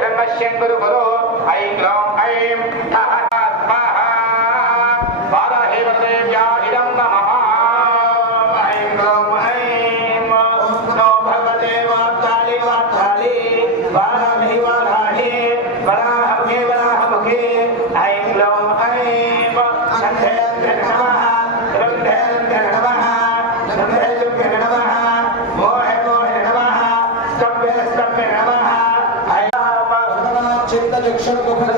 हिरण्यश्यं गुरु गुरु ऐं ग्लौं ऐं ठः स्वाहा वाराहेवदेव्या इदं नमः ऐं ग्लौं ऐं नो भगवते वाक्काली वाक्काली वाराहि वाराहि वराहमुखे वराहमुखे ऐं ग्लौं ऐं शन्धेन्द्र नमः रन्धेन्द्र नमः रन्धेन्द्र नमः मोहे मोहे नमः स्तम्भे स्तम्भे नमः चित्तचक्षुर्मुख